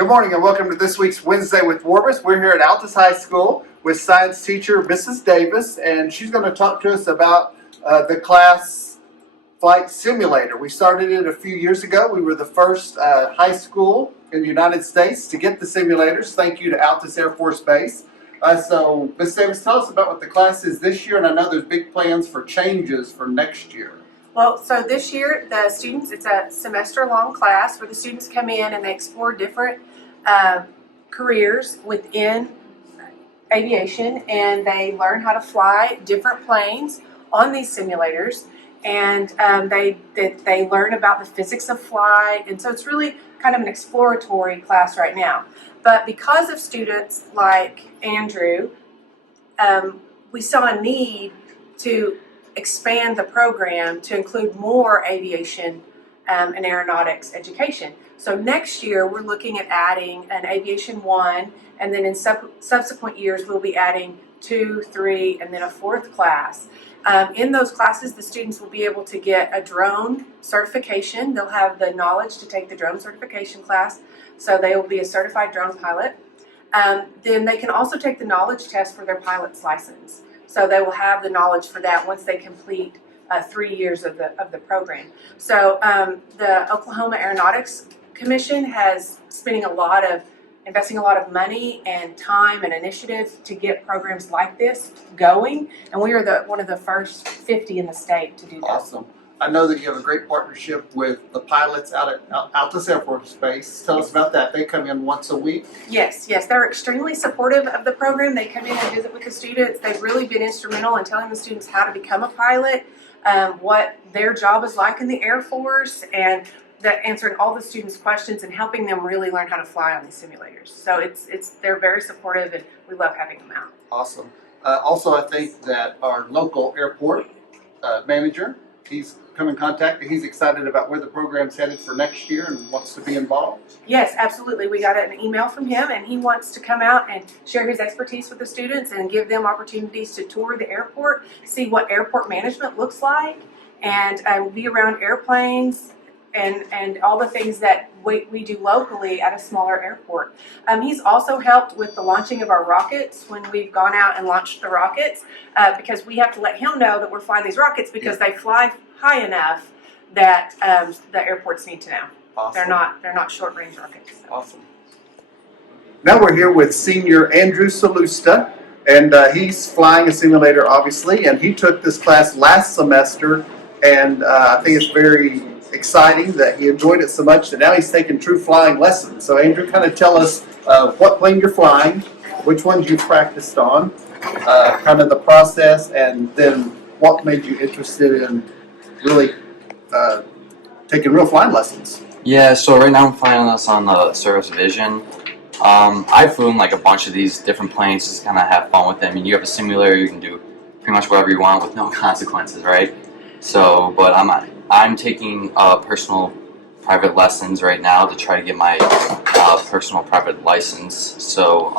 Good morning and welcome to this week's Wednesday with Warbus. We're here at Altus High School with science teacher Mrs. Davis, and she's going to talk to us about the class flight simulator. We started it a few years ago. We were the first high school in the United States to get the simulators. Thank you to Altus Air Force Base. So Ms. Davis, tell us about what the class is this year, and I know there's big plans for changes for next year. Well, so this year, the students, it's a semester-long class where the students come in and they explore different careers within aviation, and they learn how to fly different planes on these simulators, and they learn about the physics of flight, and so it's really kind of an exploratory class right now. But because of students like Andrew, we saw a need to expand the program to include more aviation and aeronautics education. So next year we're looking at adding an Aviation 1, and then in subsequent years we'll be adding 2, 3, and then a 4th class. In those classes, the students will be able to get a drone certification. They'll have the knowledge to take the drone certification class, so they will be a certified drone pilot. Then they can also take the knowledge test for their pilot's license. So they will have the knowledge for that once they complete 3 years of the program. So the Oklahoma Aeronautics Commission has investing a lot of money and time and initiative to get programs like this going, and we are one of the first 50 in the state to do that. Awesome. I know that you have a great partnership with the pilots out at Altus Air Force Base. Tell us about that. They come in once a week. Yes, they're extremely supportive of the program. They come in and visit with the students. They've really been instrumental in telling the students how to become a pilot, what their job is like in the Air Force, and answering all the students' questions and helping them really learn how to fly on these simulators. So they're very supportive, and we love having them out. Awesome. Also, I think that our local airport manager, he's come in contact, and he's excited about where the program's headed for next year and wants to be involved. Yes, absolutely. We got an email from him, and he wants to come out and share his expertise with the students and give them opportunities to tour the airport, see what airport management looks like, and be around airplanes and all the things that we do locally at a smaller airport. He's also helped with the launching of our rockets when we've gone out and launched the rockets, because we have to let him know that we're flying these rockets because they fly high enough that the airports need to know. Awesome. They're not short range rockets. So. Awesome. Now we're here with senior Andrew Salusta, and he's flying a simulator, obviously, and he took this class last semester, and I think it's very exciting that he enjoyed it so much that now he's taking true flying lessons. So Andrew, kind of tell us what plane you're flying, which ones you practiced on, kind of the process, and then what made you interested in really taking real flying lessons. Yeah, so right now I'm flying this on the service Aviation. I've flown like a bunch of these different planes, just kind of have fun with them. I mean, you have a simulator, you can do pretty much whatever you want with no consequences, right? So, but I'm taking personal private lessons right now to try to get my personal private license. So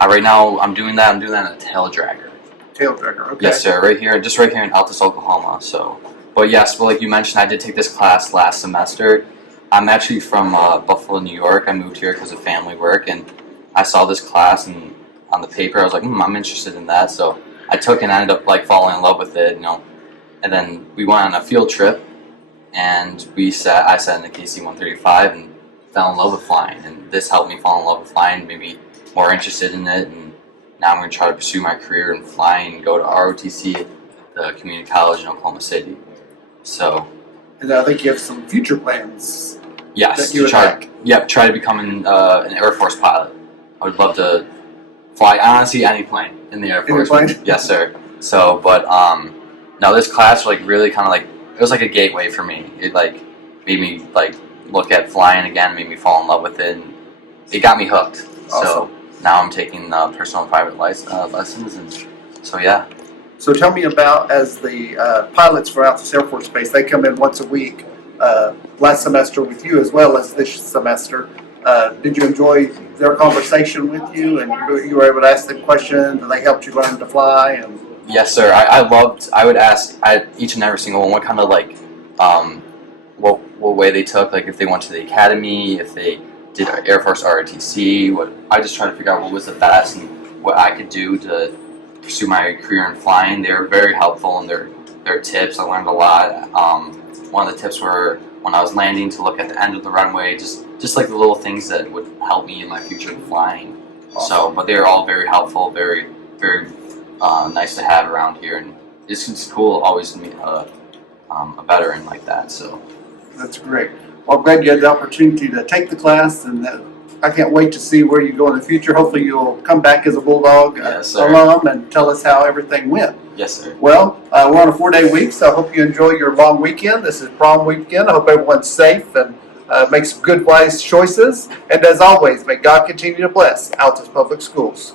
right now I'm doing that. I'm doing that in a tail dragger. Tail dragger, okay. Yes, sir. Right here in Altus, Oklahoma. So, but yes, but like you mentioned, I did take this class last semester. I'm actually from Buffalo, New York. I moved here because of family work, and I saw this class, and on the paper I was like, I'm interested in that. So I took it and I ended up like falling in love with it, you know. And then we went on a field trip, and I sat in the KC-135 and fell in love with flying. And this helped me fall in love with flying, made me more interested in it. And now I'm going to try to pursue my career in flying and go to ROTC at the community college in Oklahoma City. So. And I think you have some future plans. Yes. That you would like. Yep. Try to become an Air Force pilot. I would love to fly honestly any plane in the Air Force. Any plane? Yes, sir. So, but now this class like really kind of like it was like a gateway for me. It like made me like look at flying again, made me fall in love with it, and it got me hooked. Awesome. So now I'm taking personal and private lessons, and so yeah. So tell me about, as the pilots for Altus Air Force Base, they come in once a week. Last semester with you as well as this semester. Did you enjoy their conversation with you, and you were able to ask them questions, and they helped you learn to fly? And yes, sir. I would ask each and every single one what kind of like what way they took, like if they went to the academy, if they did Air Force ROTC. I just tried to figure out what was the best and what I could do to pursue my career in flying. They were very helpful in their tips. I learned a lot. One of the tips were when I was landing to look at the end of the runway, just like the little things that would help me in my future flying. So, but they were all very helpful, very nice to have around here, and it's cool always to meet a veteran like that. So That's great. Well, I'm glad you had the opportunity to take the class, and I can't wait to see where you go in the future. Hopefully you'll come back as a Bulldog Yes, sir. alum and tell us how everything went. yes, sir. Well, we're on a 4-day week, so I hope you enjoy your long weekend. This is prom weekend. I hope everyone's safe and makes good, wise choices. And as always, may God continue to bless Altus Public Schools.